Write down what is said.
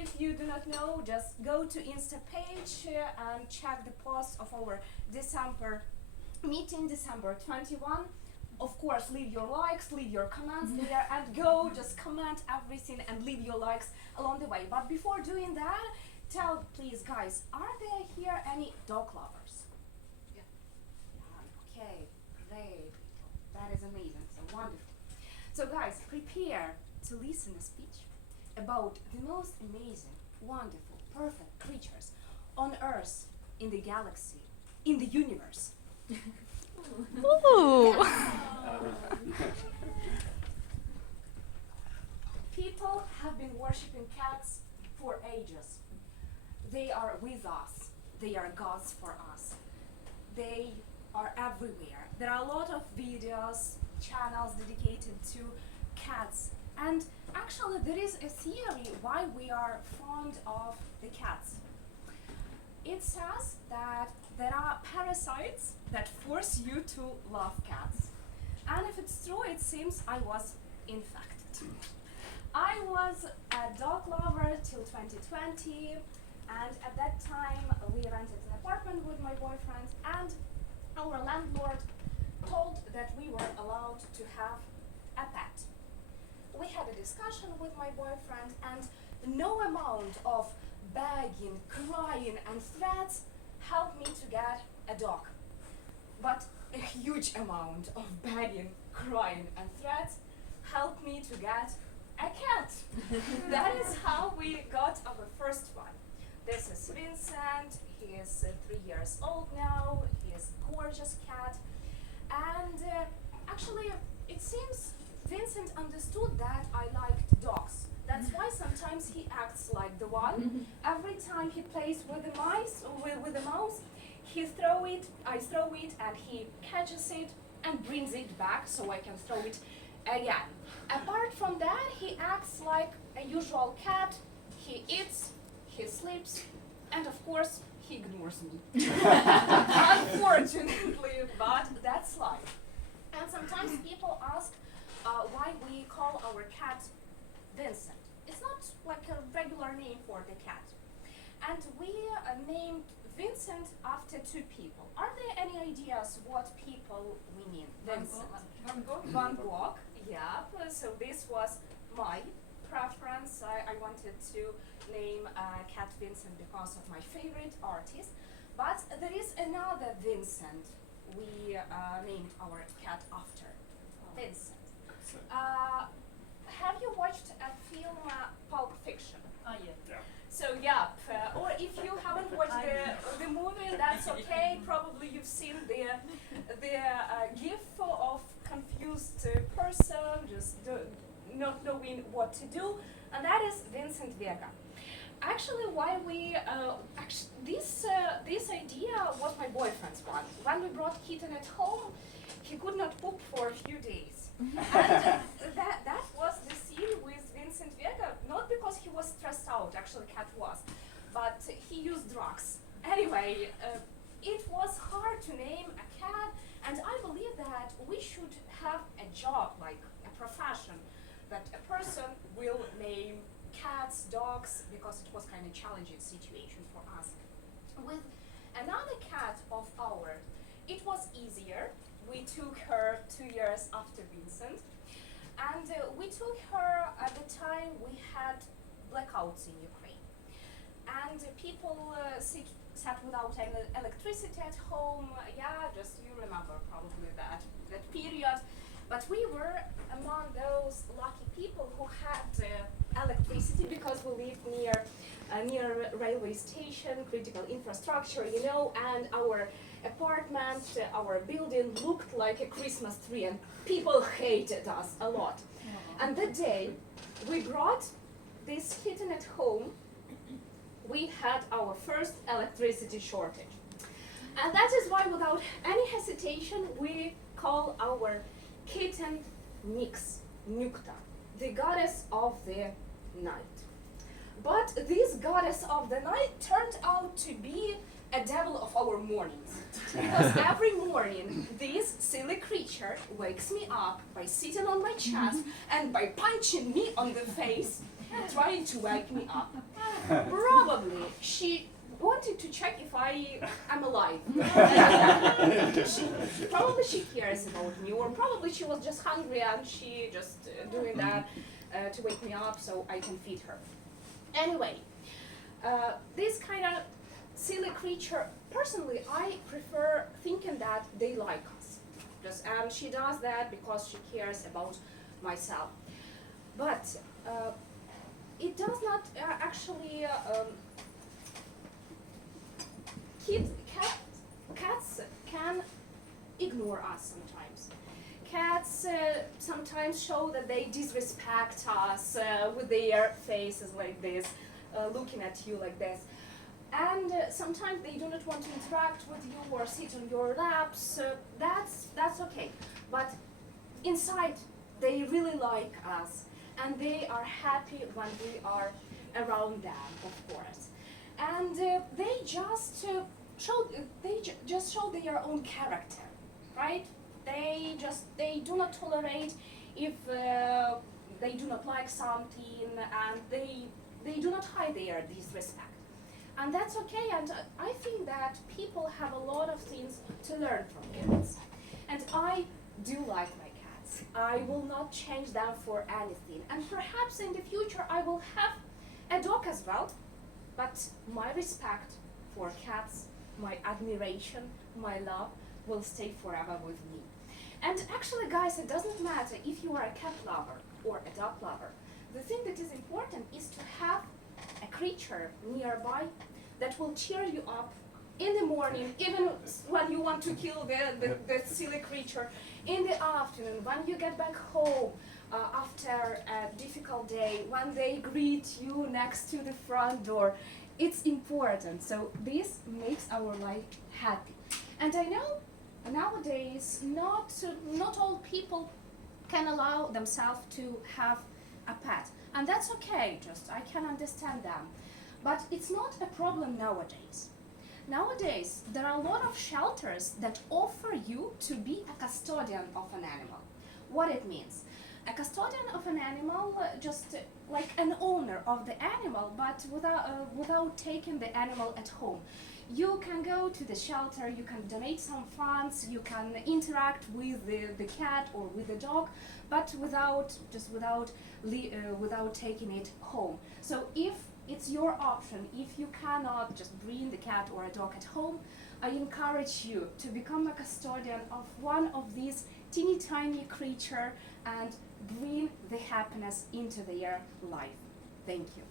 if you do not know, just go to Insta page and check the post of our December meeting, December 21. Of course, leave your likes, leave your comments there, and go just comment everything and leave your likes along the way. But before doing that, tell please guys, are there here any dog lovers? Yeah. Okay, great. That is amazing, so wonderful. So guys, prepare to listen a speech about the most amazing, wonderful, perfect creatures on Earth, in the galaxy, in the universe. Ooh. People have been worshipping cats for ages. They are with us. They are gods for us. They are everywhere. There are a lot of videos, channels dedicated to cats. And actually there is a theory why we are fond of the cats. It says that there are parasites that force you to love cats. And if it's true, it seems I was infected. I was a dog lover till 2020, and at that time we rented an apartment with my boyfriend, and our landlord told that we were allowed to have a pet. We had a discussion with my boyfriend, and no amount of begging, crying, and threats helped me to get a dog. But a huge amount of begging, crying, and threats helped me to get a cat. That is how we got our first one. This is Vincent. He is 3 years old now. He is a gorgeous cat. And actually, it seems Vincent understood that I liked dogs. That's why sometimes he acts like the one. Every time he plays with the mice, with the mouse, I throw it, and he catches it and brings it back so I can throw it again. Apart from that, he acts like a usual cat. He eats, he sleeps, and of course, he ignores me. Unfortunately, but that's life. And sometimes people ask why we call our cat Vincent. It's not like a regular name for the cat. And we named Vincent after two people. Are there any ideas what people we mean? Vincent. Van Gogh. Van Gogh, yeah. So this was my preference. I wanted to name cat Vincent because of my favorite artist. But there is another Vincent we named our cat after. Vincent. Have you watched a film Pulp Fiction? Yeah. So yeah, or if you haven't watched the movie, that's okay. Probably you've seen the gif of confused person just not knowing what to do, and that is Vincent Vega. Actually, why we this idea was my boyfriend's one. When we brought kitten at home, he could not poop for a few days, and that was the scene with Vincent Vega. Not because he was stressed out, actually cat was, but he used drugs. Anyway, it was hard to name a cat, and I believe that we should have a job, like a profession, that a person will name cats, dogs, because it was kind of challenging situation for us. With another cat of ours, it was easier. We took her 2 years after Vincent, and we took her at the time we had blackouts in Ukraine. And people sat without electricity at home. Yeah, just you remember probably that period. But we were among those lucky people who had electricity because we lived near railway station, critical infrastructure, you know, and our apartment, our building looked like a Christmas tree, and people hated us a lot. And the day we brought this kitten at home, we had our first electricity shortage. And that is why, without any hesitation, we call our kitten Nykta, the goddess of the night. But this goddess of the night turned out to be a devil of our mornings. Because every morning, this silly creature wakes me up by sitting on my chest and by punching me on the face trying to wake me up. Probably she wanted to check if I am alive. Probably she cares about me, or probably she was just hungry and she just doing that to wake me up so I can feed her. Anyway, this kind of silly creature, personally, I prefer thinking that they like us. And she does that because she cares about myself. But it does not actually cats can ignore us sometimes. Cats sometimes show that they disrespect us with their faces like this, looking at you like this. And sometimes they do not want to interact with you or sit on your laps. That's okay. But inside, they really like us, and they are happy when we are around them, of course. And they just show their own character, right? They do not tolerate if they do not like something, and they do not hide their disrespect. And that's okay, and I think that people have a lot of things to learn from cats. And I do like my cats. I will not change them for anything. And perhaps in the future I will have a dog as well. But my respect for cats, my admiration, my love will stay forever with me. And actually, guys, it doesn't matter if you are a cat lover or a dog lover. The thing that is important is to have a creature nearby that will cheer you up in the morning, even when you want to kill the silly creature, in the afternoon, when you get back home after a difficult day, when they greet you next to the front door. It's important. So this makes our life happy. And I know nowadays not all people can allow themselves to have a pet. And that's okay, just I can understand them. But it's not a problem nowadays. Nowadays, there are a lot of shelters that offer you to be a custodian of an animal. What it means? A custodian of an animal, just like an owner of the animal, but without taking the animal at home. You can go to the shelter, you can donate some funds, you can interact with the cat or with the dog, but without taking it home. So if it's your option, if you cannot just bring the cat or a dog at home, I encourage you to become a custodian of one of these teeny tiny creatures and bring the happiness into their life. Thank you.